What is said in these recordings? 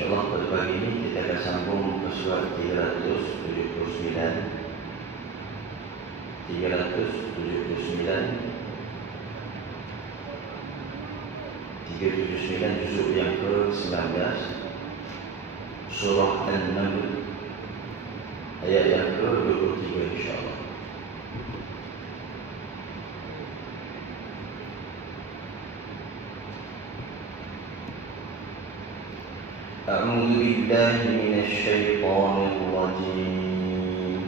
InsyaAllah pada pagi ini kita akan sambung ke surat 379 juzuk yang ke-19 surah An-Naml ayat yang ke-23 insyaAllah. أعوذ بالله من الشيطان الرجيم.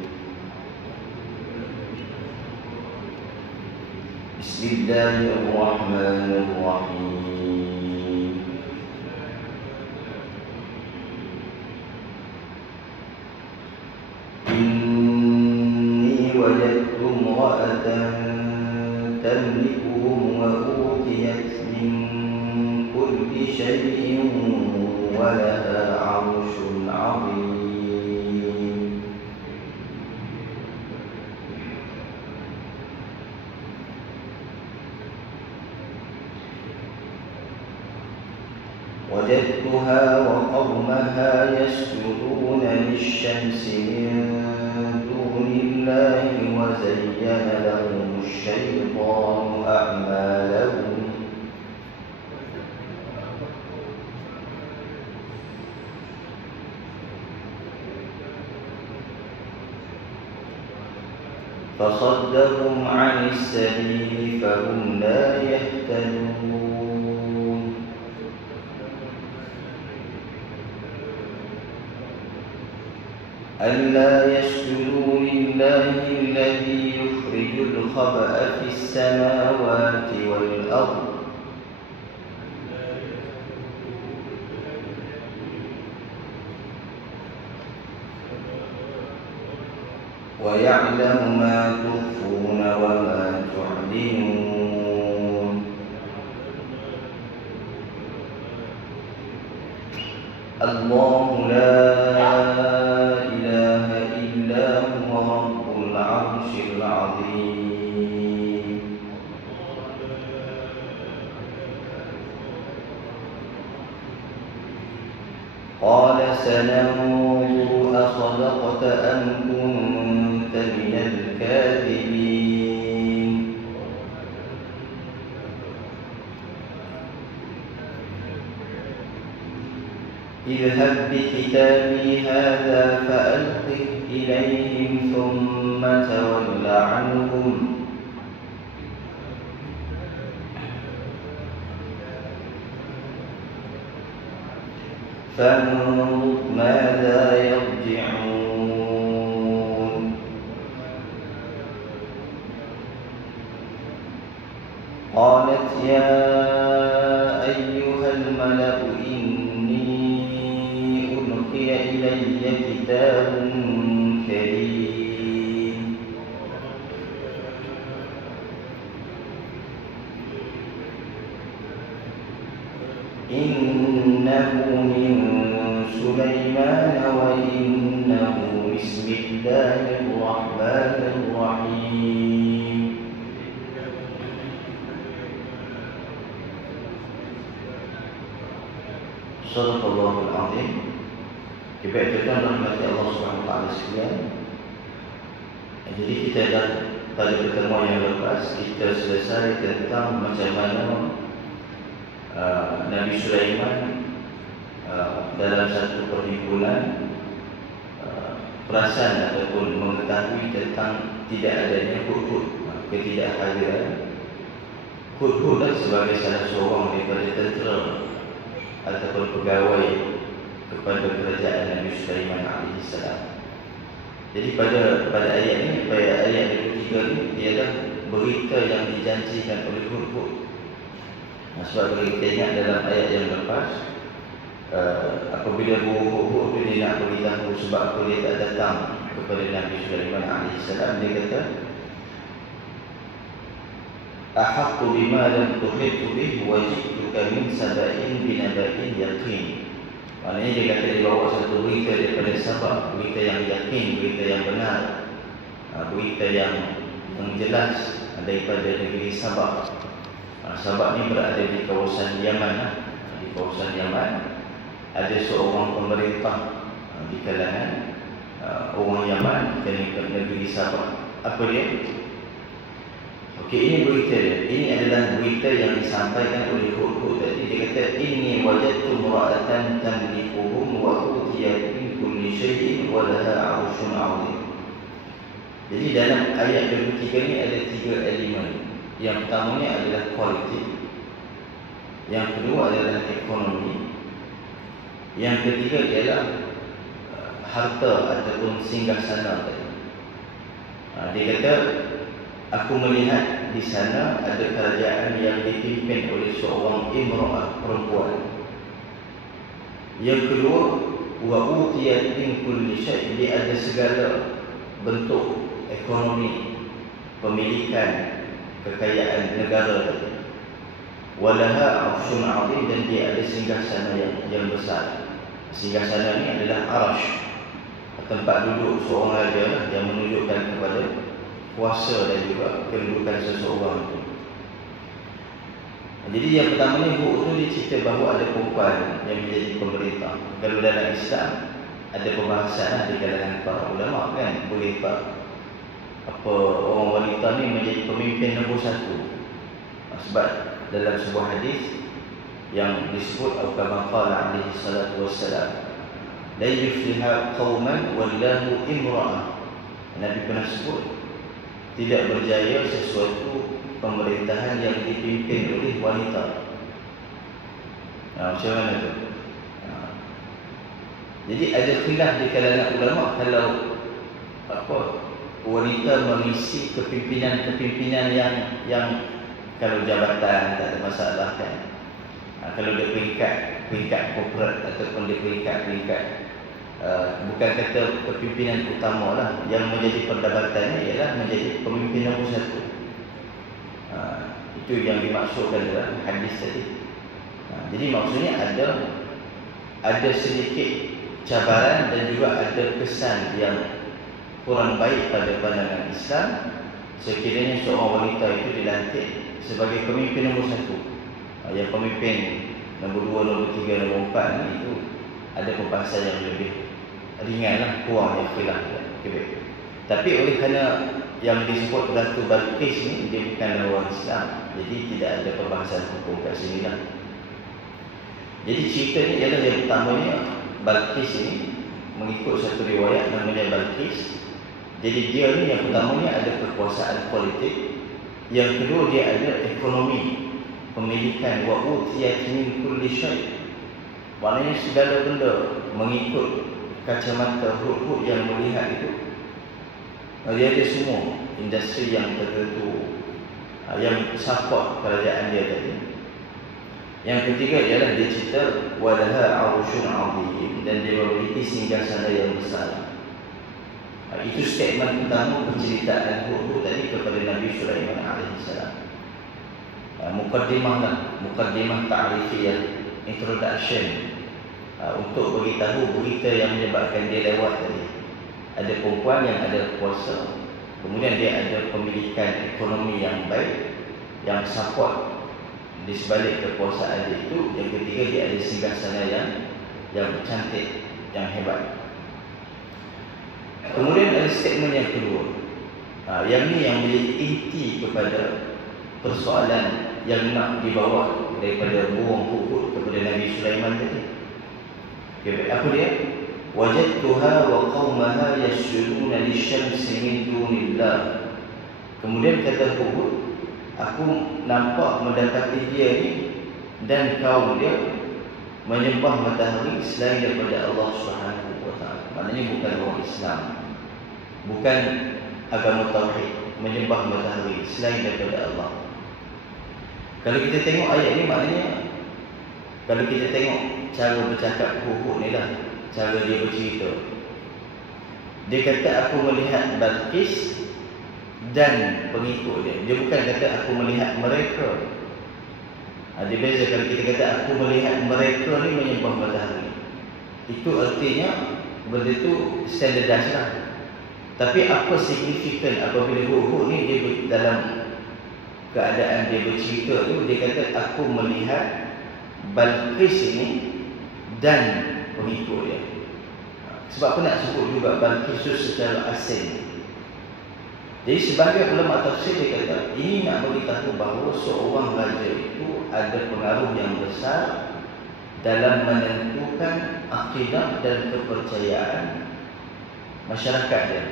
بسم الله الرحمن الرحيم. إني وجدت امرأة تملكهم وأوتيت من كل شيء ولها عرش عظيم. وجدتها وقومها يسجدون للشمس من دون الله وزين لهم الشيطان أعمالهم فصدهم عن السبيل فهم لا يهتدون. ألا يسجدوا لله الذي يخرج الخبأ في السماوات والأرض ويعلم ما تخفون وما تعلنون. الله لا إله إلا هو رب العرش العظيم. قال سننظر أصدقت أم كنت من الكاذبين. اذهب بكتابي هذا فألقه إليهم ثم تول عنهم فانظر ماذا يرجعون. قالت يا أيها الملأ إني ألقي إلي كتاب كريم إنه من سليمان وإنه بسم الله الرحمن الرحيم. Sadaqallahul Azim. Kebaikkan rahmat Allah Subhanahu wa taala sekalian. Jadi kita dah pada pertemuan yang lepas kita selesai tentang macam mana Nabi Sulaiman dalam satu perhimpunan perasan ataupun mengetahui tentang tidak adanya hudhud, ketidakhadiran hudhud sebagai salah seorang daripada tentera ataupun pegawai kepada kerajaan Nabi Sulaiman AS. Jadi pada ayat ini, pada ayat 23 ini, dia adalah berita yang dijanjikan oleh hudhud. Sebab kalau kita ingat dalam ayat yang lepas, apabila hudhud itu dia nak beritahu sebab apa dia tak datang kepada Nabi Sulaiman AS, dia kata ahaqqu bima lam tuhit bih wa ji'tuka min saba'in binaba'in yaqin. Maknanya dia kata dia bawa satu berita daripada Sabah, berita yang yakin, berita yang benar, berita yang jelas daripada negeri Sabah. Sabah ni berada di kawasan Yaman, di kawasan Yaman. ada seorang pemerintah di kalangan orang Yaman di negeri Sabah. Apa dia? Okey, ini berita dia. Ini adalah berita yang disampaikan oleh Hud tadi. Dia kata, inni wajadtu mura'atan tamlikuhum wa utiyat min kulli syai'in wa laha 'arsyun 'azim. Jadi dalam ayat 23 ni ada 3 elemen. Yang pertamanya adalah politik, yang kedua adalah ekonomi, yang ketiga ialah harta ataupun singgahsana tadi. Dia kata, aku melihat di sana ada kerajaan yang dipimpin oleh seorang imra'ah, perempuan. Yang kedua, wa utiyat min kulli syai', dia ada segala bentuk ekonomi, pemilikan, kekayaan negara tadi. Walaha 'arsyun 'azim, dan dia ada singgahsana yang besar. Singgahsana ni adalah arasy, tempat duduk seorang raja lah, yang menunjukkan kepada kuasa dan juga kedudukan seseorang itu. Jadi yang pertama ni, Hud tu dia cerita bahawa ada perempuan yang menjadi pemerintah. Kalau dalam Islam ada pembahasan di kalangan para ulama kan, boleh orang wanita ni menjadi pemimpin nombor 1. Sebab dalam sebuah hadis yang disebut kama qala alaihi salatu wassalam, la yufliha qauman wallahu imra'ah. Nabi pernah sebut, tidak berjaya sesuatu pemerintahan yang dipimpin oleh wanita. Macam mana tu? Jadi ada khilaf di kalangan ulama kalau wanita mengisi kepimpinan yang kalau jabatan tak ada masalah kan. Kalau dia peringkat korporat ataupun dia peringkat bukan kata kepimpinan utama lah, yang menjadi perdebatannya ialah menjadi pemimpin nombor 1. Itu yang dimaksudkan dalam hadis tadi. Jadi maksudnya ada sedikit cabaran dan juga ada kesan yang kurang baik pada pandangan Islam sekiranya seorang wanita itu dilantik sebagai pemimpin nombor 1. Yang pemimpin nombor 2, nombor 3, nombor 4 ni itu ada pembahasan yang lebih ringan lah, kurang yang khilaf. Tapi oleh kerana yang disebut Ratu Balqis ni dia bukan orang Islam, jadi tidak ada pembahasan hukum kat sini lah. Jadi cerita ni ialah yang pertamanya, Balqis ini mengikut satu riwayat namanya Balqis. Jadi dia ni yang pertamanya ada kekuasaan politik, yang kedua dia ada ekonomi, pemilikan, wa utiyat min kulli syai'. Maknanya segala benda mengikut kacamata Hud yang melihat itu. Dia ada semua industri yang tertentu yang support kerajaan dia tadi. Yang ketiga ialah dia cerita walaha 'arsyun 'azim, dan dia memiliki singgahsana yang besar. Itu statement pertama penceritaan Hud tadi kepada Nabi Sulaiman alaihissalam. Mukaddimah ta'rifiyah, introduction, untuk beritahu berita yang menyebabkan dia lewat tadi. Ada perempuan yang ada kuasa, kemudian dia ada pemilikan ekonomi yang baik, yang support di sebalik kekuasaan dia itu. Yang ketiga, dia ada singgahsana yang cantik, yang hebat. Kemudian ada statement yang kedua, yang ni yang menjadi inti kepada persoalan yang nak dibawa daripada buang Hud kepada Nabi Sulaiman tadi. Apa dia? Wajadtuha wa qaumaha yasjuduna lisyamsi min dunillah. Kemudian kata Hud, aku nampak mendapati dia ni dan kaum dia menyembah matahari selain daripada Allah Subhanahu wa taala. Maknanya bukan orang Islam, bukan agama tauhid, menyembah matahari selain daripada Allah. Kalau kita tengok ayat ni, maknanya kalau kita tengok cara bercakap Hud ni lah, cara dia bercerita. Dia kata aku melihat Balqis dan pengikut dia. Dia bukan kata aku melihat mereka. Dia beza kalau kita kata aku melihat mereka ni menyembah matahari. Itu artinya benda tu standardized lah. Tapi apa signifikan apabila Hud ni dia dalam keadaan dia bercerita tu, dia kata aku melihat Balqis ini dan pengikut dia. Sebab apa nak sebut juga Balqisus secara asing? Jadi sebagai ulama tafsir dia kata, ini nak beritahu bahawa seorang raja itu ada pengaruh yang besar dalam menentukan akidah dan kepercayaan masyarakat dia.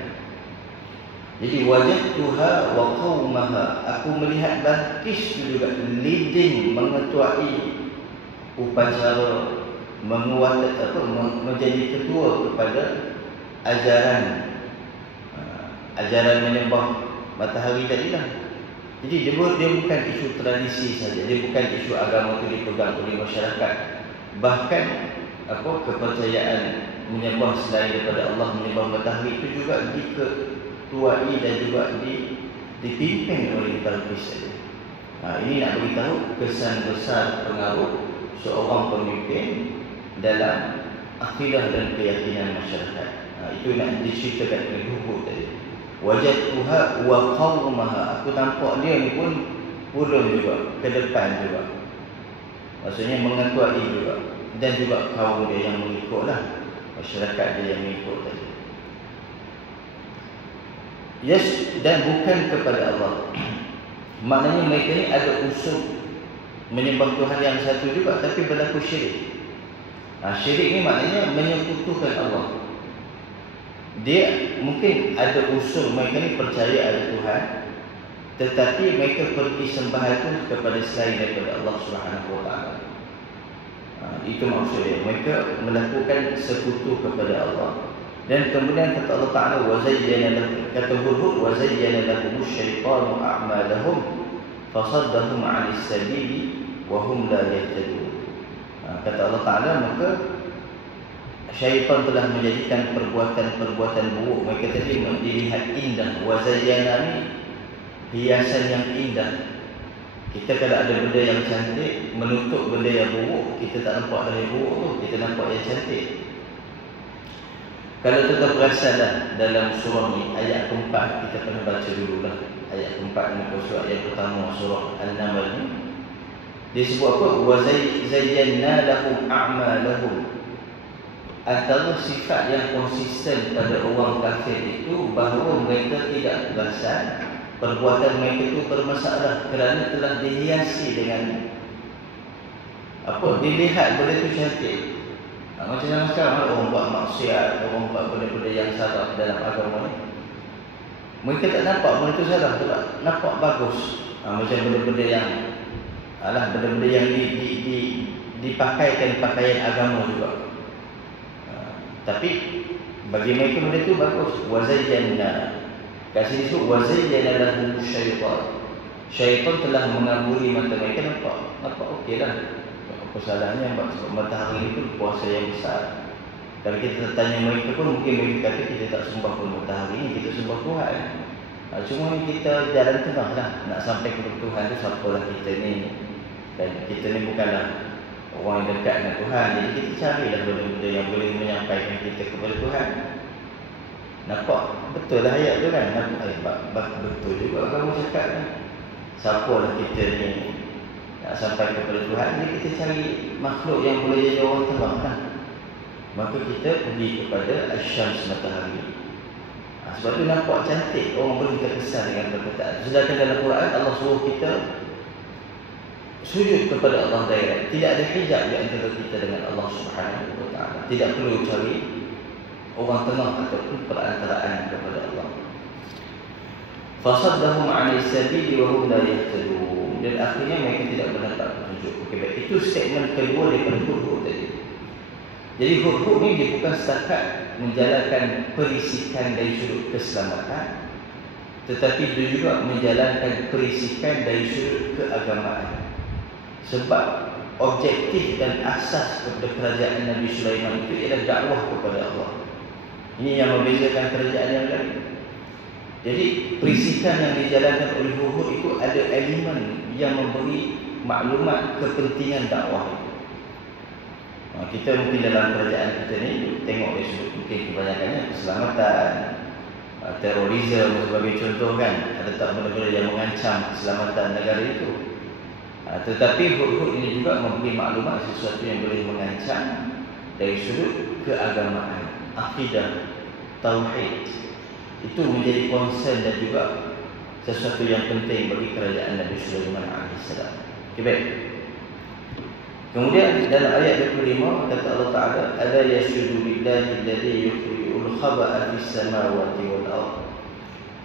Jadi wajadtuha wa qaumaha, aku melihat Balqis juga leading, mengetuai upacara menjadi ketua kepada ajaran menyembah matahari tadilah. Jadi dia bukan isu tradisi saja, dia bukan isu agama itu dipegang oleh masyarakat. Bahkan kepercayaan menyembah selain daripada Allah, menyembah matahari itu juga diketuai dan juga dipimpin oleh Balqis saja. Ini nak beritahu kesan besar pengaruh seorang pemimpin dalam akidah dan keyakinan masyarakat. Itu nak diceritakan oleh Hudhud tadi. Wajadtuha wa qaumaha, aku nampak dia ni pun pulun juga, ke depan juga. Maksudnya mengetuai juga, dan juga kaum dia yang mengikutlah, masyarakat dia yang mengikut tadi. Yes, dan bukan kepada Allah. Maknanya mereka ni ada unsur menyembah Tuhan yang satu juga, tapi berlaku syirik. Syirik ni maknanya menyekutukan Allah. Dia mungkin ada unsur mereka ni percaya ada Tuhan, tetapi mereka pergi sembah itu kepada selain daripada Allah Subhanahu Wa Taala. Itu maksud dia. Mereka melakukan sekutu kepada Allah. Dan kemudian kata Allah Taala, wa zayyana lahum, kata Hudhud, wa zayyana lahum asy-syaitanu a'malahum fasaddahum 'anis sabili wa hum la yahtadun. Kata Allah Taala, maka syaitan telah menjadikan perbuatan-perbuatan buruk mereka tadi dilihat indah. Wa zayyana ni hiasan yang indah. Kita kalau ada benda yang cantik menutup benda yang buruk, kita tak nampak dari buruk tu, kita nampak yang cantik. Kalau kita perasanlah dalam surah ni, ayat keempat, kita pernah baca dululah. Ayat keempat muka surat yang pertama surah An-Naml ni, dia sebut apa? Wa zayyana lahum a'malahum. Antara sifat yang konsisten pada orang kafir itu bahawa mereka tidak perasan perbuatan mereka itu bermasalah kerana telah dihiasi dengan dilihat benda itu cantik. Macam sekarang orang buat maksiat, orang buat benda-benda yang salah dalam agama ni, mereka tak nampak benda itu salah, tak nampak bagus. Macam benda-benda yang benda-benda yang dipakaikan pakaian agama juga. Tapi bagi mereka benda itu bagus. Wa zayyana, kat sini tu wa zayyana lahum syaitan. Syaitan telah mengaburi mata mereka, nampak okeylah. Apa salahnya? Sebab matahari itu kuasa yang besar. Kalau kita tanya mereka pun mungkin mereka kata kita tak sembah pun matahari ni, kita sembah Tuhan. Cuma kita jalan tengah lah. Nak sampai ke Tuhan tu siapalah kita ni. Dan kita ni bukanlah orang yang dekat dengan Tuhan. Jadi kita carilah benda-benda yang boleh menyampaikan kita kepada Tuhan. Nampak betul lah ayat tu kan? Nampak betul juga kamu cakap kan? Siapalah kita ni nak sampai kepada Tuhan. Jadi kita cari makhluk yang boleh jadi orang tengah lah. Maka kita pergi kepada Asy-Syams, matahari. Sebab tu nampak cantik, orang boleh terkesan dengan perkataan. Sedangkan dalam Quran Allah suruh kita sujud kepada Allah direct. Tidak ada hijab di antara kita dengan Allah Subhanahu Wa Taala. Tidak perlu cari orang tengah ataupun perantaraan kepada Allah. Fasaddahum 'anis sabili wa hum la yahtadun. Dan akhirnya mereka tidak mendapat petunjuk. Baik. Itu statement kedua daripada Hudhud tadi. Jadi Hudhud ni dia bukan setakat menjalankan perisikan dari sudut keselamatan, tetapi dia juga menjalankan perisikan dari sudut keagamaan. Sebab objektif dan asas kepada kerajaan Nabi Sulaiman itu ialah dakwah kepada Allah. Ini yang membezakan kerajaan yang lain. Jadi perisikan yang dijalankan oleh Hudhud itu ada elemen yang memberi maklumat kepentingan dakwah itu. Kita mungkin dalam kerajaan kita ni tengok dari sudut mungkin kebanyakannya keselamatan, terorisme sebagai contoh kan. Ada tak benda-benda yang mengancam keselamatan negara itu. Tetapi Hudhud ini juga memberi maklumat sesuatu yang boleh mengancam dari sudut keagamaan, akidah, tauhid. Itu menjadi concern dan juga sesuatu yang penting bagi kerajaan Nabi Sulaiman AS. Okay, baik. Kemudian dalam ayat 25 kata Allah Ta'ala, ala yasjudu lillahi alladhi yukhrijul khaba'a fis samawati wal ardh.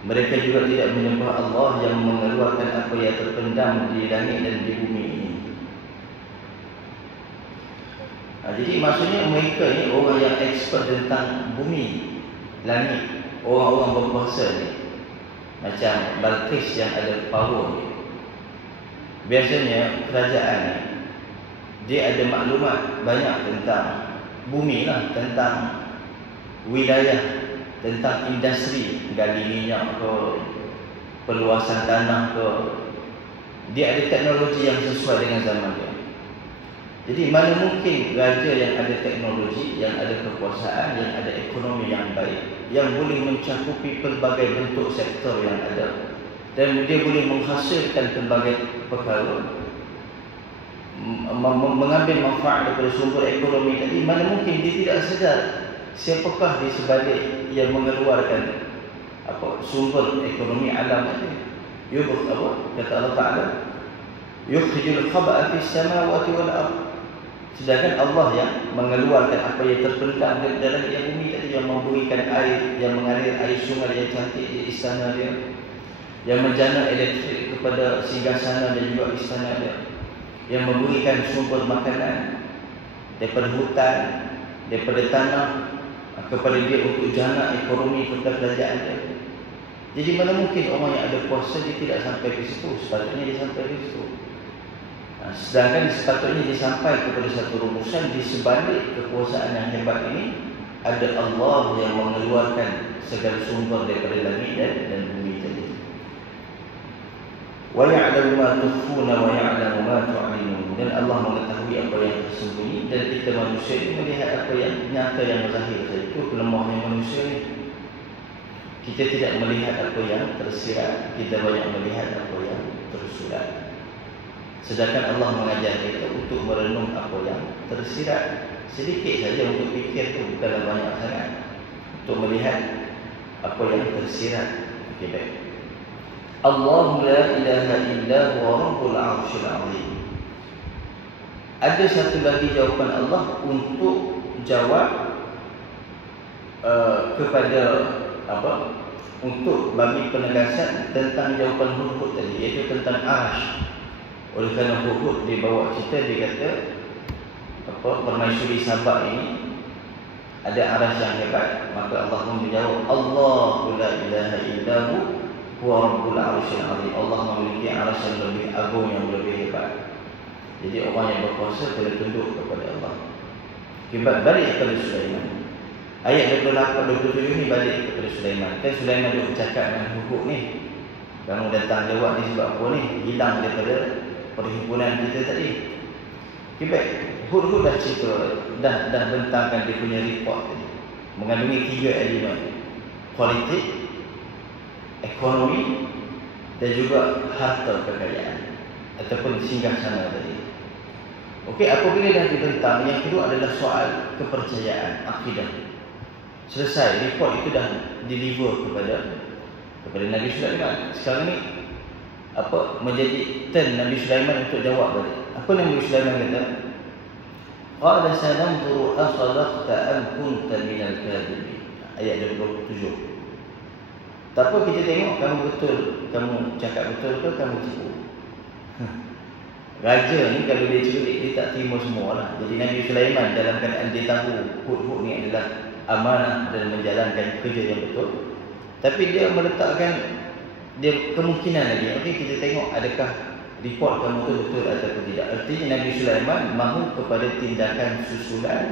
Mereka juga tidak menyembah Allah yang mengeluarkan apa yang terpendam di langit dan di bumi ini. Jadi maksudnya mereka ni orang yang expert tentang bumi, langit, orang-orang berkuasa ni. Macam Balqis yang ada power ni. Biasanya kerajaan ni dia ada maklumat banyak tentang bumi lah, tentang wilayah, tentang industri, gali minyak ke, perluasan tanah ke. Dia ada teknologi yang sesuai dengan zaman dia. Jadi mana mungkin raja yang ada teknologi, yang ada kekuasaan, yang ada ekonomi yang baik, yang boleh mencakupi pelbagai bentuk sektor yang ada, dan dia boleh menghasilkan pelbagai perkara, mengambil manfaat daripada sumber ekonomi tadi. Mana mungkin dia tidak sedar siapakah di sebalik yang mengeluarkan sumber ekonomi alam tadi. Kata Allah Ta'ala, yukhrijul khaba'a fis samawati wal ardh. Sedangkan Allah yang mengeluarkan apa yang terpendam dari dalam bumi tadi, yang memberikan air, yang mengalir air sungai yang cantik di istana dia, yang menjana elektrik kepada singgasana dan juga istana dia, yang memberikan sumber makanan daripada hutan, daripada tanah kepada dia untuk jana ekonomi kepada kerajaan dia. Jadi mana mungkin orang yang ada kuasa dia tidak sampai ke situ? Sepatutnya dia sampai ke situ. Sedangkan sepatutnya dia sampai kepada satu rumusan, di sebalik kekuasaan yang hebat ini ada Allah yang mengeluarkan segala sumber daripada langit dan bumi tadi. Wa ya'lamu ma tukhfuna wa ya'lamu ma tu'linun. Dan Allah mengetahui apa yang tersembunyi, dan kita manusia ini melihat apa yang nyata, yang zahir saja. Itu kelemahan manusia ini. Kita tidak melihat apa yang tersirat, kita banyak melihat apa yang tersurat. Sedangkan Allah mengajar kita untuk merenung apa yang tersirat. Sedikit saja untuk fikir tu, bukanlah banyak sangat untuk melihat apa yang tersirat. Okey, baik. Allahu la ilaha illa huwa rabbul 'arsyil 'azim. Ada satu lagi jawapan Allah untuk jawab kepada untuk bagi penegasan tentang jawapan Hudhud tadi, iaitu tentang Arsh. Oleh kerana Hudhud dia bawa cerita, dia kata permaisuri Sabak ini ada Arsh yang hebat, maka Allah pun menjawab, Allahu la ilaha illa huwa rabbul 'arsyil 'azim. Allah memiliki Arsh yang lebih agung, yang lebih hebat. Jadi orang yang berkuasa kena tunduk kepada Allah. Akibat balik kepada Sulaiman. Ayat 28-27 ni balik kepada Sulaiman. Kan Sulaiman duk bercakap dengan Hudhud ni, kamu datang lewat ni sebab apa ni? Hilang daripada perhimpunan kita tadi. Akibat Hudhud dah cerita, dah bentangkan dia punya report tadi, mengandungi 3 elemen: politik, ekonomi dan juga harta kekayaan ataupun singgahsana tadi. Okey, apabila dah dibentang, yang kedua adalah soal kepercayaan, akidah. Selesai, report itu dah deliver kepada Nabi Sulaiman. Sekarang ni menjadi turn Nabi Sulaiman untuk jawab balik. Apa Nabi Sulaiman kata? Qala sananzuru asadaqta am kunta minal kadhibin. Ayat 27. Tak apa, kita tengok kamu betul, kamu cakap betul ke kamu tipu. Raja ni kalau dia culik, dia tak terima semualah. Jadi Nabi Sulaiman dalam keadaan dia tahu Hudhud ni adalah amanah dan menjalankan kerja yang betul, tapi dia meletakkan dia kemungkinan lagi. Okey, kita tengok adakah report kamu tu betul atau tidak. Artinya Nabi Sulaiman mahu kepada tindakan susulan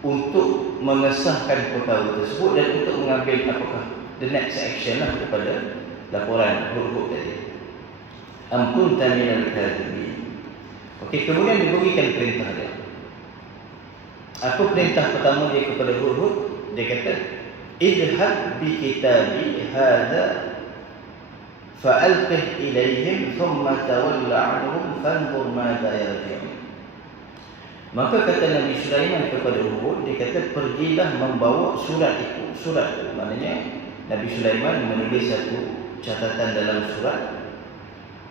untuk mengesahkan perkara tersebut dan untuk mengambil apakah the next action lah kepada laporan Hudhud tadi. Am kunta minal kadhibin. Okey, kemudian diberikan perintah dia. Apa perintah pertama dia kepada Hudhud? Dia kata, idhab bi kitabi hadha fa'alqih ilaihim thumma tawalla 'anhum fanzur madza yarji'un. Maka kata Nabi Sulaiman kepada Hud, dia kata pergilah membawa surat itu. Surat itu maknanya Nabi Sulaiman menulis satu catatan dalam surat.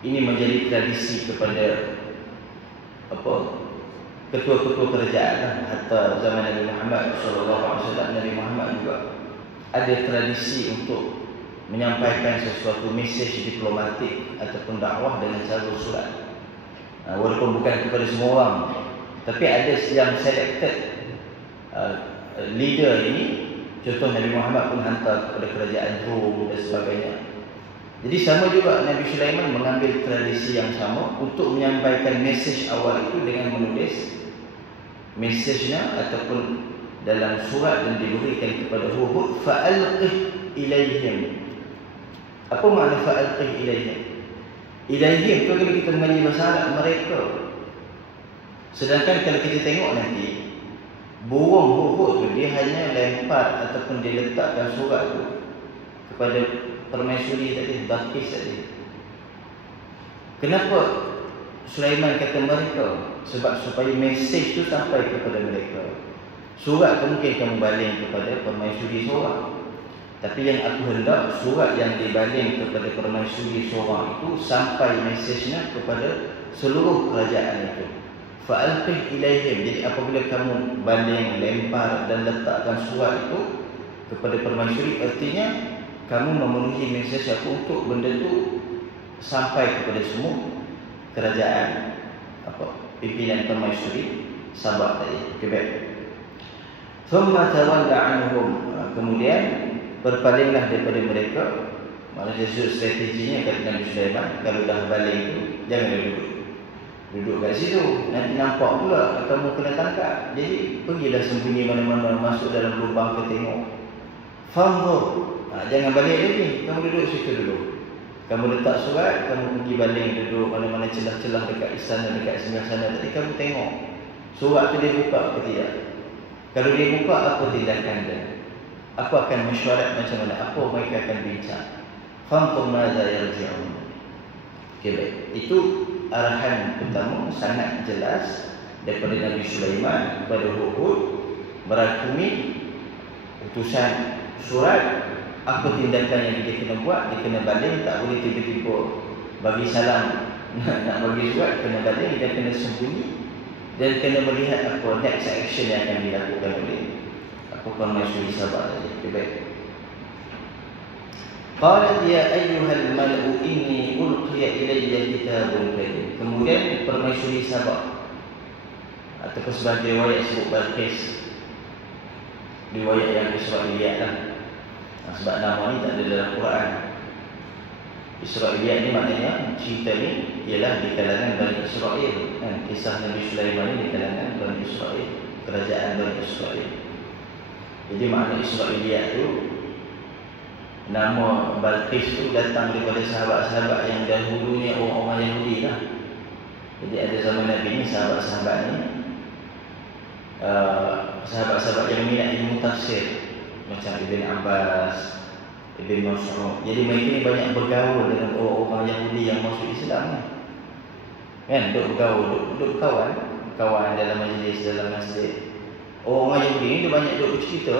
Ini menjadi tradisi kepada ketua-ketua kerajaan. Hatta zaman Nabi Muhammad SAW, Nabi Muhammad juga ada tradisi untuk menyampaikan sesuatu mesej diplomatik ataupun dakwah dengan cara surat. Walaupun bukan kepada semua orang, tapi ada yang selected leader ini. Contoh Nabi Muhammad pun hantar kepada kerajaan Rom dan sebagainya. Jadi sama juga Nabi Sulaiman mengambil tradisi yang sama untuk menyampaikan mesej awal itu dengan menulis mesejnya ataupun dalam surat dan diberikan kepada Hud. Fa'alqih ilaihim. Apa makna fa'alqih ilaihim? Ilaihim tu kalau kita mengaji bahasa Arab, mereka. Sedangkan kalau kita tengok nanti, burung Hud tu dia hanya lempar ataupun dia letakkan surat tu kepada permaisuri tadi, Balqis tadi. Kenapa Sulaiman kata mereka? Sebab supaya mesej tu sampai kepada mereka. Surat tu mungkin kamu baling kepada permaisuri seorang, tapi yang aku hendak surat yang dibaling kepada permaisuri seorang itu sampai mesejnya kepada seluruh kerajaan itu. Fa'alqih ilaihim. Jadi apabila kamu baling, lempar dan letakkan surat itu kepada permaisuri, artinya kamu memenuhi mesej aku untuk benda itu sampai kepada semua kerajaan pimpinan permaisuri Sabah tadi. Okay, baik. Thumma tawalla anhum. Kemudian berpalinglah daripada mereka. Maksudnya strateginya kata Nabi Sulaiman, kalau dah baling itu jangan duduk kat situ, nanti nampak pula kamu kena tangkap. Jadi pergilah sembunyi mana-mana, masuk dalam lubang ke tengok. Fanzur. Jangan balik lagi, kamu duduk situ dulu. Kamu letak surat, kamu pergi baling duduk mana-mana celah-celah dekat istana, dekat singgah sana tadi, kamu tengok surat tu dia buka ke tidak. Kalau dia buka, apa tindakan dia? Apa akan mesyuarat macam mana? Apa mereka akan bincang? Fanzur madza yarji'un. Okey, baik. Itu arahan pertama sangat jelas daripada Nabi Sulaiman kepada Hud merakumi utusan surat. Apa tindakan yang dia kena buat? Dia kena baling, tak boleh tiba-tiba bagi salam nak bagi surat, kena baling, dia kena sembunyi dan kena melihat apa next action yang akan dilakukan oleh permaisuri Sabah tadi. Okay, baik. Qalat ya ayyuhal mala'u inni ulqiya ilayya kitabun karim. Kemudian permaisuri Sabah ataupun sebagai riwayat sebut Balqis, riwayat yang Israiliyat lah. Sebab nama ni tak ada dalam Quran. Israiliyat ni maknanya cerita ni ialah di kalangan Bani Israel. Kisah Nabi Sulaiman ni di kalangan Bani Israel, kerajaan Bani Israel. Jadi makna Israiliyat tu, nama Balqis tu datang daripada sahabat-sahabat yang dahulunya orang-orang Yahudi lah. Jadi ada zaman Nabi ni, sahabat-sahabat ni sahabat-sahabat yang minat ilmu tafsir macam Ibn Abbas, Ibn Mas'ud. Jadi mereka ni banyak bergaul dengan orang-orang Yahudi yang masuk Islam ni. Kan, duduk bergaul, duduk kawan dalam majlis, dalam masjid. Orang Yahudi ni dia banyak duduk bercerita.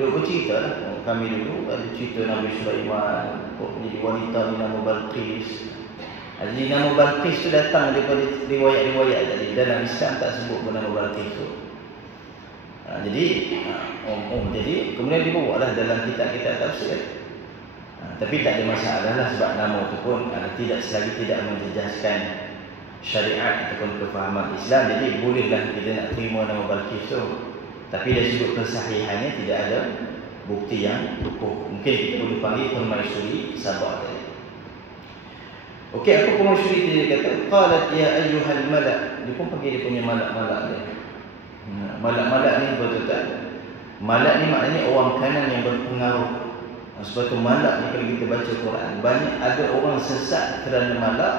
Duduk bercerita lah. Kami dulu ada cerita Nabi Sulaiman, jadi wanita ni nama Balqis. Jadi nama Balqis tu datang daripada riwayat-riwayat tadi. Dalam Islam tak sebut pun nama Balqis tu. Jadi kemudian dibawalah dalam kitab-kitab tafsir. Tapi tak ada masalah lah, sebab nama tu pun tidak selagi tidak menjejaskan syariat ataupun kefahaman Islam. Jadi bolehlah kita nak terima nama Balqis tu. Tapi dari sudut kesahihannya tidak ada bukti yang kukuh. Mungkin kita boleh panggil permaisuri Sabah tadi. Okey, apa permaisuri dia kata? Qalat ya ayyuhal mala'. Dia pun panggil dia punya malak-malak dia. Malak-malak ni betul-betul. Malak ni maknanya orang kanan yang berpengaruh. Sebab tu malak ni kalau kita baca Quran, banyak ada orang sesat kerana malak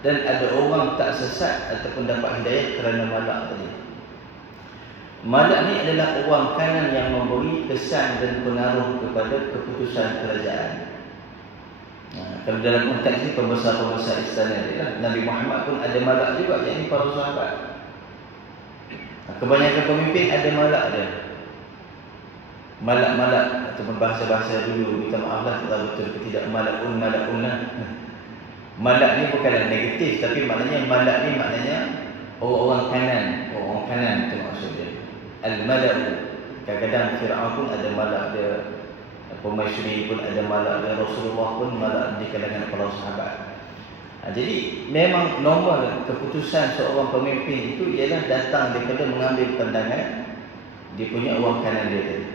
dan ada orang tak sesat ataupun dapat hidayah kerana malak tadi. Malak ni adalah orang kanan yang memberi kesan dan pengaruh kepada keputusan kerajaan. Kalau dalam konteks ni pembesar-pembesar istana dia lah. Nabi Muhammad pun ada malak juga, yakni para sahabat. Kebanyakan pemimpin ada malak dia. Malak-malak ataupun bahasa-bahasa dulu, minta maaf lah tak betul ke tidak, malakun lah. Malak ni bukanlah negatif, tapi maknanya malak ni maknanya orang kanan itu maksudnya. Al-malak. Kadang-kadang Fir'aun pun ada malak dia, Permaisuri pun ada malak dia, Rasulullah pun malak di kalangan para sahabat. Jadi memang normal keputusan seorang pemimpin itu ialah datang daripada mengambil pandangan dia punya orang kanan dia tadi.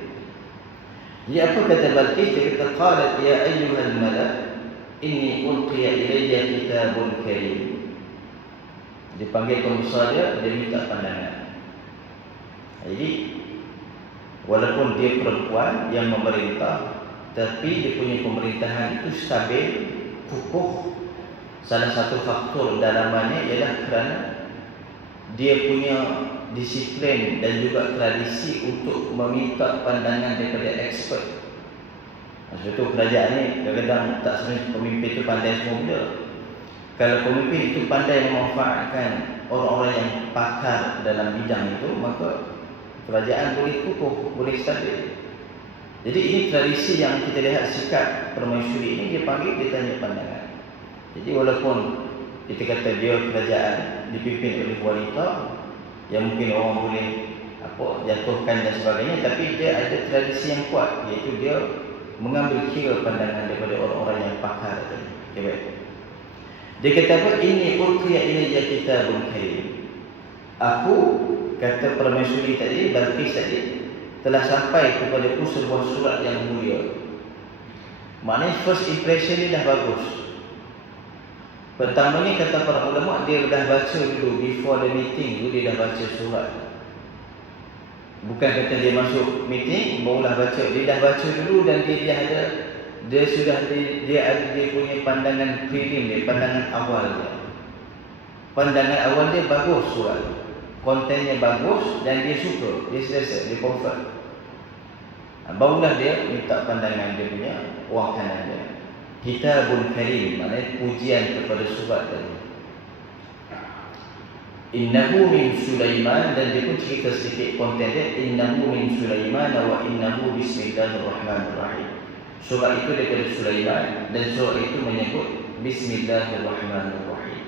Jadi apa kata Balqis? Dia kata qalat ya ayyuhal malak inni ulqiya ilayya kitabun karim. Dia panggil pembesar dia minta pandangan. Jadi walaupun dia perempuan yang memerintah, tapi dia punya pemerintahan itu stabil, kukuh. Salah satu faktor dalamannya ialah kerana dia punya disiplin dan juga tradisi untuk meminta pandangan daripada expert. Maksud itu kerajaan ni kadang-kadang tak semestinya pemimpin itu pandai semua benda. Kalau pemimpin itu pandai memanfaatkan orang-orang yang pakar dalam bidang itu, maka kerajaan boleh kukuh, boleh stabil. Jadi ini tradisi yang kita lihat sikap Permaisuri ini, dia panggil, dia tanya pandangan. Jadi walaupun kita kata dia kerajaan dipimpin oleh wanita yang mungkin orang boleh jatuhkan dan sebagainya, tapi dia ada tradisi yang kuat, iaitu dia mengambil kira pandangan daripada orang-orang yang pakar tadi. Okay, baik. Dia kata apa? Ini ulqiya ilayya kitabun karim. Aku, kata Permaisuri tadi, Balqis tadi, telah sampai kepadaku sebuah surat yang mulia. Maknanya first impression ni dah bagus. Pertamanya kata para ulama, dia dah baca dulu, before the meeting dulu dia dah baca surat. Bukan kata dia masuk meeting barulah baca, dia dah baca dulu dan dia ada punya pandangan prelim dia, pandangan awal dia. Pandangan awal dia bagus surat. Kontennya bagus dan dia suka, dia selesa, dia comfort. Barulah dia minta pandangan dia punya orang kanan dia. Kitabun karim, maknanya pujian kepada surat tadi. Innahu min Sulaiman, dan dia pun cerita sedikit konten dia. Innahu min Sulaiman wa innahu bismillahirrahmanirrahim. Surat itu daripada Sulaiman dan surat itu menyebut bismillahirrahmanirrahim.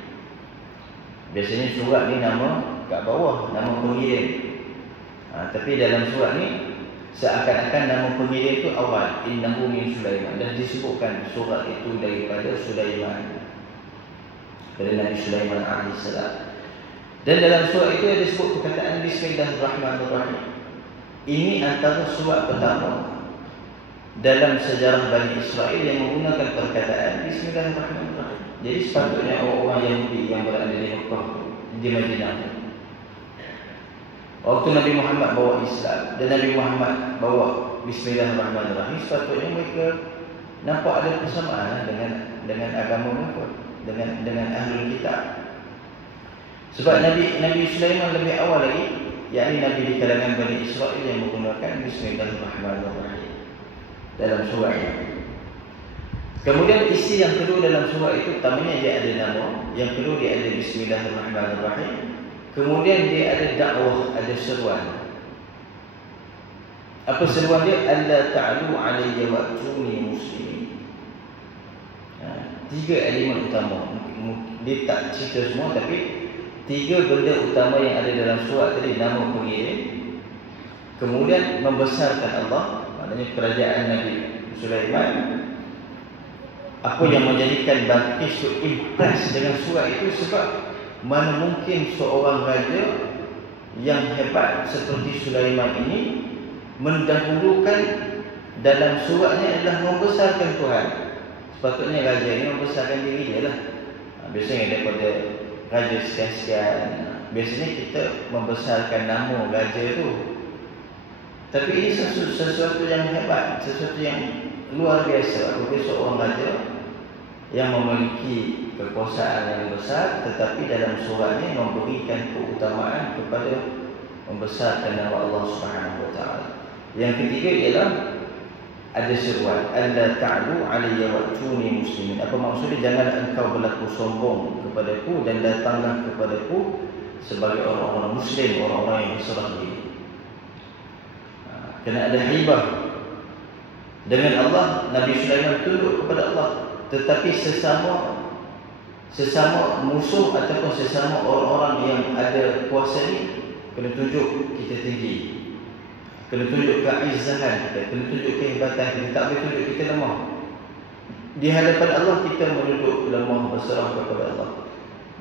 Biasanya surat ni nama kat bawah, nama pengirim. Tapi dalam surat ni seakan-akan nama pengirim itu awal, innahu min Sulaiman, dan disebutkan surat itu daripada Sulaiman, dari Nabi Sulaiman AS. Dan dalam surat itu ada sebut perkataan bismillahirrahmanirrahim. Ini antara surat pertama dalam sejarah Bani Israel yang menggunakan perkataan bismillahirrahmanirrahim. Jadi sepatutnya orang-orang Yahudi yang berada di Mekah, di Madinah, waktu Nabi Muhammad bawa Islam dan Nabi Muhammad bawa bismillahirrahmanirrahim, sepatutnya mereka nampak ada persamaan dengan agama mereka, dengan ahlul kitab. Sebab Nabi Sulaiman lebih awal lagi, yakni Nabi di kalangan Bani Israel yang menggunakan bismillahirrahmanirrahim dalam surat ini. Kemudian isi yang kedua dalam surat itu, pertamanya dia ada nama, yang kedua dia ada bismillahirrahmanirrahim. Kemudian dia ada dakwah, ada seruan. Apa seruan dia? Alla ta'alu alayya wa'tuni muslimin. Tiga elemen utama. Dia tak cerita semua, tapi tiga benda utama yang ada dalam surat tadi. Nama pengirim, kemudian membesarkan Allah, maknanya kerajaan Nabi Sulaiman. Apa yang menjadikan Balqis itu impress dengan surat itu, sebab mana mungkin seorang raja yang hebat seperti Sulaiman ini mendahulukan dalam suratnya adalah membesarkan Tuhan. Sepatutnya raja ini membesarkan diri dia lah. Biasanya daripada raja sekian-sekian, biasanya kita membesarkan nama raja itu. Tapi ini sesuatu yang hebat, sesuatu yang luar biasa. Apabila seorang raja yang memiliki kekuasaan yang besar, tetapi dalam suratnya memberikan keutamaan kepada membesarkan nama Allah Subhanahu Wa Taala. Yang ketiga ialah ada seruan, alla ta'lu alayya wa'tuni muslimin. Apa maksudnya? Jangan engkau berlaku sombong kepadaku dan datanglah kepadaku sebagai orang-orang Muslim, orang-orang yang berserah diri. Kena ada hibah. Dengan Allah, Nabi Sulaiman tunduk kepada Allah. Tetapi sesama musuh ataupun sesama orang-orang yang ada kuasa ni, kena tunjuk kita tinggi, kena tunjuk keizzahan kita, kena tunjuk kehebatan kita. Tak boleh tunjuk kita lemah. Di hadapan Allah kita menunduk lemah, berserah kepada Allah.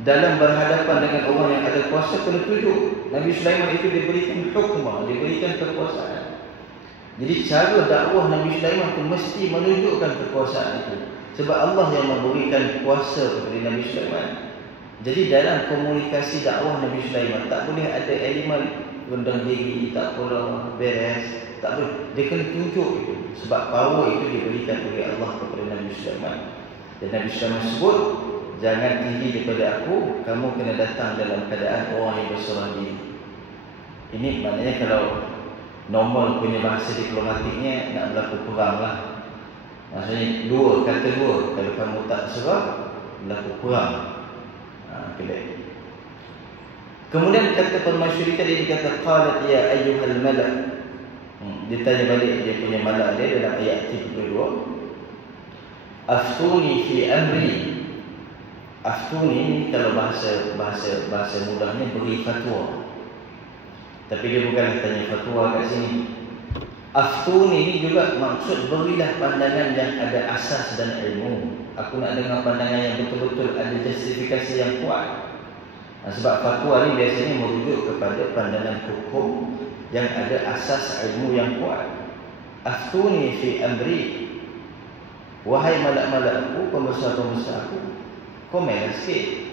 Dalam berhadapan dengan orang yang ada kuasa, kena tunjuk. Nabi Sulaiman itu diberikan hukmah, diberikan kekuasaan. Jadi cara dakwah Nabi Sulaiman itu mesti menunjukkan kekuasaan itu. Sebab Allah yang memberikan kuasa kepada Nabi Sulaiman. Jadi dalam komunikasi dakwah Nabi Sulaiman tak boleh ada elemen rendang diri, tak pula beres, tak boleh. Dia kena tunjuk itu. Sebab power itu diberikan oleh Allah kepada Nabi Sulaiman. Dan Nabi Sulaiman sebut, jangan tinggi daripada aku, kamu kena datang dalam keadaan orang yang berserah diri. Ini maknanya kalau normal punya bahasa diplomatiknya nak berlaku perang lah. Maksudnya kata dua. Kalau kamu tak serah, berlaku perang. Kemudian kata permaisuri tadi, dia kata qalat ya ayyuhal malak. Dia tanya balik dia punya malak dia dalam ayat 32. Aftuni fi amri. Aftuni ni kalau bahasa mudahnya beri fatwa. Tapi dia bukan tanya fatwa kat sini. Aftuni ni juga maksud berilah pandangan yang ada asas dan ilmu. Aku nak dengar pandangan yang betul-betul ada justifikasi yang kuat. Sebab fatwa ni biasanya merujuk kepada pandangan hukum yang ada asas ilmu yang kuat. Aftuni fi amri. Wahai malak-malak aku, pembesar-pembesar aku, komenlah sikit.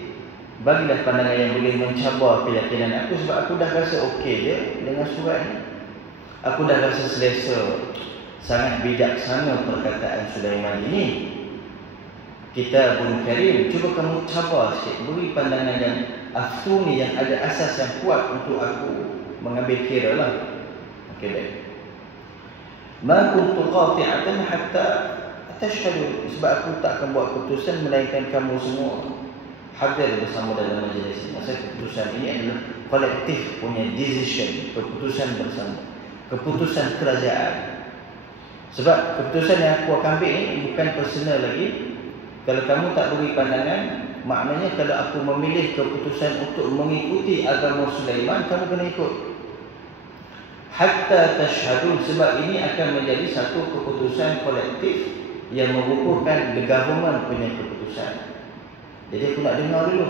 Bagilah pandangan yang boleh mencabar keyakinan aku. Sebab aku dah rasa okey je dengan surat ni. Aku dah rasa selesa. Sangat bijaksana perkataan Sulaiman ini. Kitabun Karim. Cuba kamu cabar sikit, beri pandangan yang aftuni, yang ada asas yang kuat untuk aku mengambil kira lah. Okey baik. Ma kuntu qati'atan hatta tashhadu. Sebab aku tak akan buat keputusan melainkan kamu semua hadir bersama dalam majlis ini. Maksud keputusan ini adalah kolektif punya decision, keputusan bersama, keputusan kerajaan. Sebab keputusan yang aku akan ambil ini bukan personal lagi. Kalau kamu tak beri pandangan, maknanya kalau aku memilih keputusan untuk mengikuti agama Sulaiman, kamu kena ikut. Hatta tashhadun, sebab ini akan menjadi satu keputusan kolektif yang mengukuhkan the government punya keputusan. Jadi aku nak dengar dulu.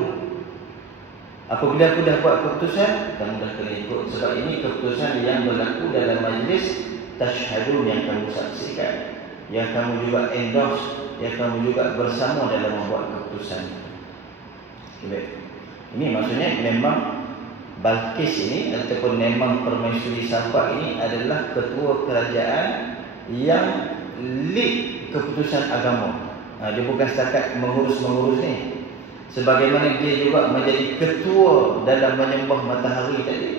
Apabila aku dah buat keputusan, kamu dah kena ikut. Sebab ini keputusan yang berlaku dalam majlis tashhadun yang kamu saksikan, yang kamu juga endorse, yang kamu juga bersama dalam membuat keputusan. Okay. Ini maksudnya memang Balqis ini ataupun memang Permaisuri Safak ini adalah ketua kerajaan yang lead keputusan agama. Dia bukan setakat mengurus-mengurus ni. Sebagaimana dia juga menjadi ketua dalam menyembah matahari tadi,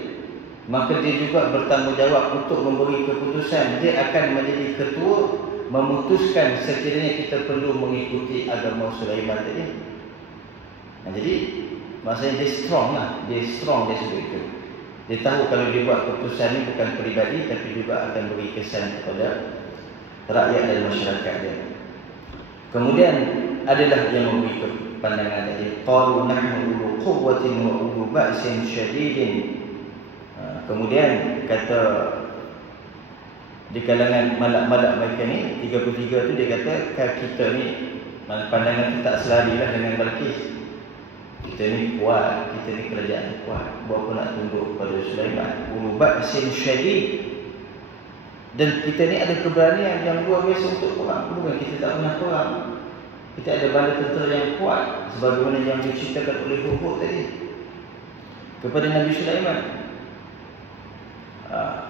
maka dia juga bertanggungjawab untuk memberi keputusan. Dia akan menjadi ketua, memutuskan sekiranya kita perlu mengikuti agama Sulaiman tadi. Jadi maksudnya dia strong lah. Dia strong, dia sebut itu. Dia tahu kalau dia buat keputusan ni bukan peribadi, tapi juga akan beri kesan kepada rakyat dan masyarakat dia. Kemudian adalah yang memberi pandangan tadi, qalu nahnu ulu quwwatin wa ulu ba'sin syadidin. Kemudian kata di kalangan malak-malak mereka ni 33 tu, dia kata kita ni pandangan tu tak selarilah dengan Balqis. Kita ni kuat, kita ni kerajaan kuat, berapa nak tunduk kepada Sulaiman. Ulu ba'sin syadid. Dan kita ni ada keberanian yang luar biasa untuk perang. Bukan kita tak pernah perang. Kita ada bala tentera yang kuat, sebagaimana yang diceritakan oleh Hud tadi kepada Nabi Sulaiman.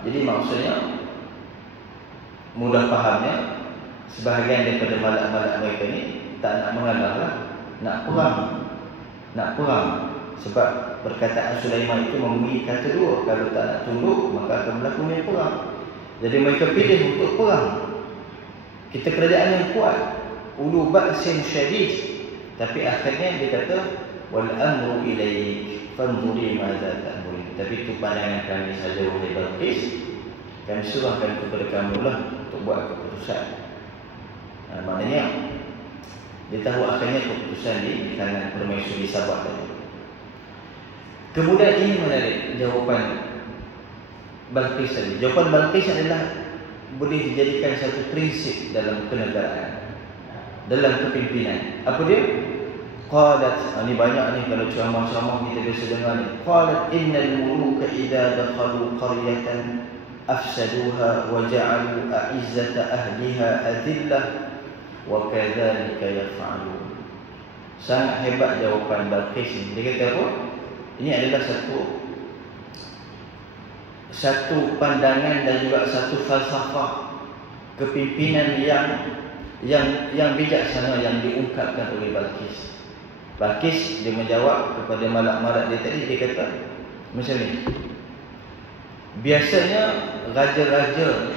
Jadi maksudnya mudah fahamnya, sebahagian daripada malak-malak mereka ni tak nak mengalah lah, nak perang. Sebab perkataan Sulaiman itu memberi kata dua, kalau tak nak tunduk maka akan berlaku perang. Jadi mereka pilih untuk perang. Kita kerajaan yang kuat, ulu ba'sin syadid, tapi akhirnya dia kata wal amru ilaik, fanzuri madza ta'murin. Tapi itu pandangan kami saja, wahai Balqis. Kami serahkan kepada kamu lah untuk buat keputusan. Maknanya dia tahu akhirnya keputusan di tangan permaisuri Sabah tadi. Kemudian ini menarik jawapan Balqis tadi. Jawapan Balqis adalah boleh dijadikan satu prinsip dalam kenegaraan, dalam kepimpinan. Apa dia? Qalat, ini banyak ni kalau ceramah-ceramah kita biasa dengar ni. Qalat innal muluka idza dakhalu qaryatan afsaduha wa ja'alu a'izzata ahliha adillah wa kadzalika yaf'alun. Sangat hebat jawapan Balqis ni. Dia kata apa? Ini adalah satu pandangan dan juga satu falsafah kepimpinan yang bijaksana yang diungkapkan oleh Balqis. Balqis dia menjawab kepada malak-malak dia tadi, dia kata macam ni. Biasanya raja-raja,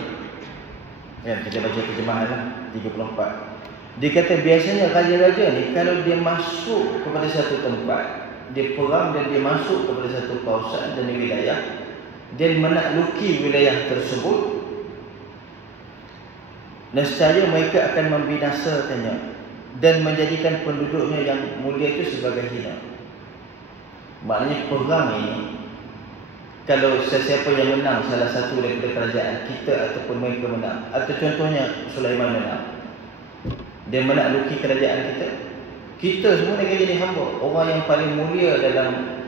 ya, kita baca terjemahan lah, 34. Dia kata biasanya raja-raja ni kalau dia masuk kepada satu tempat, dia perang dan dia masuk kepada satu kawasan dan wilayah, dan menakluki wilayah tersebut, nescaya mereka akan membinasakannya dan menjadikan penduduknya yang mulia itu sebagai hina. Maknanya perang ini, kalau sesiapa yang menang salah satu daripada kerajaan kita ataupun mereka menang, atau contohnya Sulaiman menang, dia menakluki kerajaan kita semua akan jadi hamba. Orang yang paling mulia dalam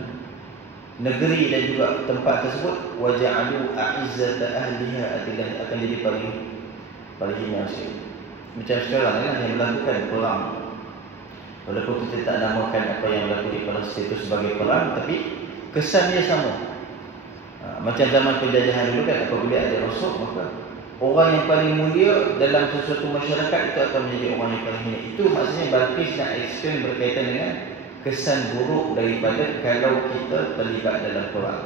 negeri dan juga tempat tersebut, waja'alu a'izzata ahliha adillah, akan jadi paling hina sekali. Macam sekarang lah yang melakukan perang, walaupun kita tak namakan apa yang berlaku di Palestin itu sebagai perang, tapi kesannya sama. Macam zaman penjajahan dulu kan, apabila ada rasul, maka orang yang paling mulia dalam sesuatu masyarakat itu akan menjadi orang yang paling hina. Itu maksudnya Balqis nak explain berkaitan dengan kesan buruk daripada kalau kita terlibat dalam perang.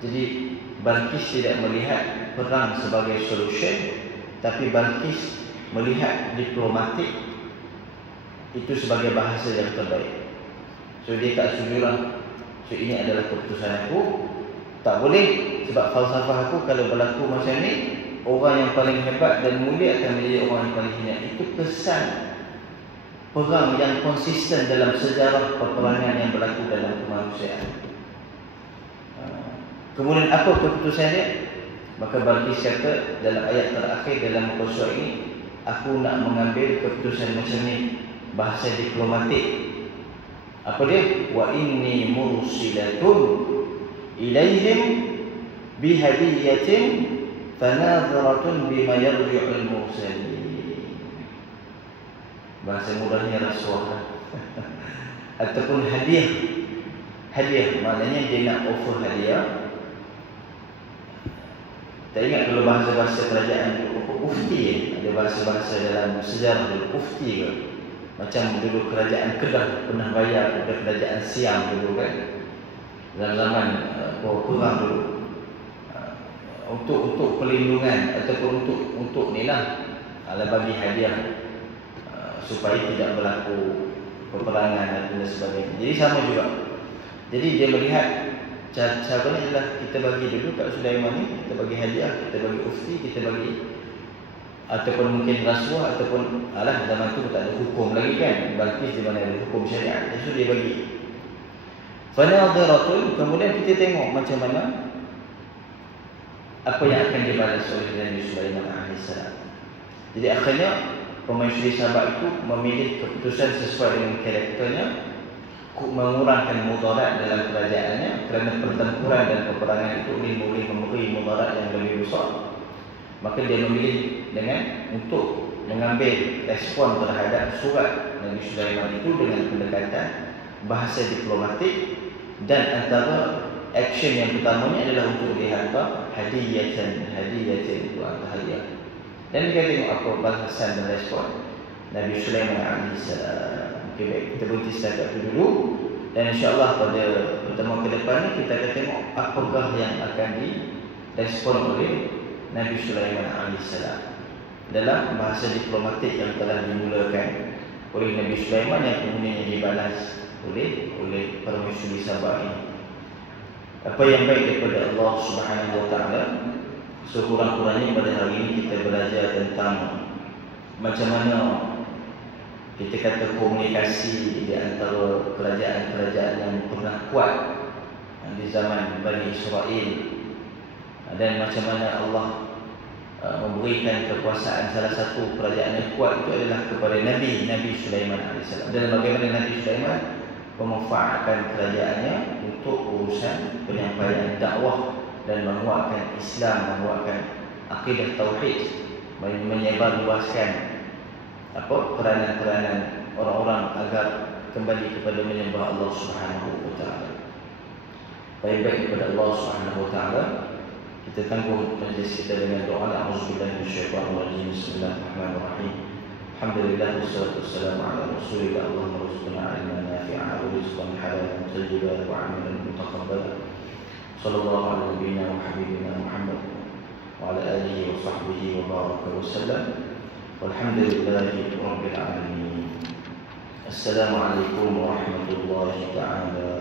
Jadi Balqis tidak melihat perang sebagai solution, tapi Balqis melihat diplomatik itu sebagai bahasa yang terbaik. So dia tak setujulah. So ini adalah keputusan aku. Tak boleh, sebab falsafah aku kalau berlaku macam ni, orang yang paling hebat dan mulia akan menjadi orang yang paling hina. Itu kesan perang yang konsisten dalam sejarah peperangan yang berlaku dalam kemanusiaan. Kemudian apa keputusan dia? Maka Balqis kata dalam ayat terakhir dalam muka surat ini, aku nak mengambil keputusan macam ni, bahasa diplomatik. Apa dia? Wa inni mursilatun ilaihim bihadiyatin fanadharatun bima yarji'ul mursalin. Bahasa mudahnya rasuah ataupun hadiah. Hadiah maknanya dia nak offer hadiah. Tak ingat dulu bahasa-bahasa kerajaan ufti, ada bahasa-bahasa dalam sejarah dulu, ufti ke. Macam dulu kerajaan Kedah pernah bayar kepada kerajaan Siam dulu kan, dalam zaman perang dulu, untuk perlindungan ataupun untuk ni lah, bagi hadiah supaya tidak berlaku peperangan dan sebagainya. Jadi sama juga. Jadi dia melihat caranya adalah kita bagi dulu kat Sulaiman ni, kita bagi hadiah, kita bagi ufti, kita bagi ataupun mungkin rasuah, ataupun zaman tu tak ada hukum lagi kan, Balqis di mana ada hukum syariat, jadi dia bagi. Fanadharatul, kemudian kita tengok macam mana apa yang akan dibalas oleh Nabi Sulaiman AS. Jadi akhirnya permaisuri Sabah itu memilih keputusan sesuai dengan karakternya, mengurangkan mudarat dalam kerajaannya, kerana pertempuran dan peperangan itu boleh memberi mudarat yang lebih besar. Maka dia memilih dengan untuk mengambil respon terhadap surat Nabi Sulaiman itu dengan pendekatan bahasa diplomatik, dan antara action yang pertamanya adalah untuk dihantar hadiyatan itu hadiah. Dan kita tengok apa balasan dan respon Nabi Sulaiman AS. Okay, baik, kita berhenti setakat itu dulu, dan insyaAllah pada pertemuan ke depan ni kita akan tengok apakah yang akan direspon oleh Nabi Sulaiman AS dalam bahasa diplomatik yang telah dimulakan oleh Nabi Sulaiman, yang kemudian dibalas oleh permaisuri Sabah ini. apa yang baik daripada Allah Subhanahu Wa Taala. Sekurang-kurangnya pada hari ini kita belajar tentang macam mana kita kata komunikasi di antara kerajaan-kerajaan yang pernah kuat di zaman Bani Israel, dan macam mana Allah memberikan kekuasaan salah satu kerajaan yang kuat itu adalah kepada Nabi Sulaiman AS, dan bagaimana Nabi Sulaiman memanfaatkan kerajaannya untuk urusan penyampaian dakwah dan menguatkan Islam, menguatkan akidah tauhid, menyebarluaskan peranan-peranan orang-orang agar kembali kepada menyembah Allah Subhanahu Wa Taala. Baik-baik kepada Allah Subhanahu Wa Taala. Kita tangguh majlis kita dengan doa. A'udzubillahi minasyaitonir rajim. Bismillahirrahmanirrahim. Alhamdulillah wassalatu wassalamu ala Rasulillah. Allahumma rzuqna 'ilman nafi'an wa rizqan halalan tayyiban wa 'amalan mutaqabbalan. Sallallahu ala nabiyyina wa habibina Muhammad wa ala alihi wa sahbihi wa baraka wa sallam. Walhamdulillahi rabbil alamin. Assalamualaikum warahmatullahi taala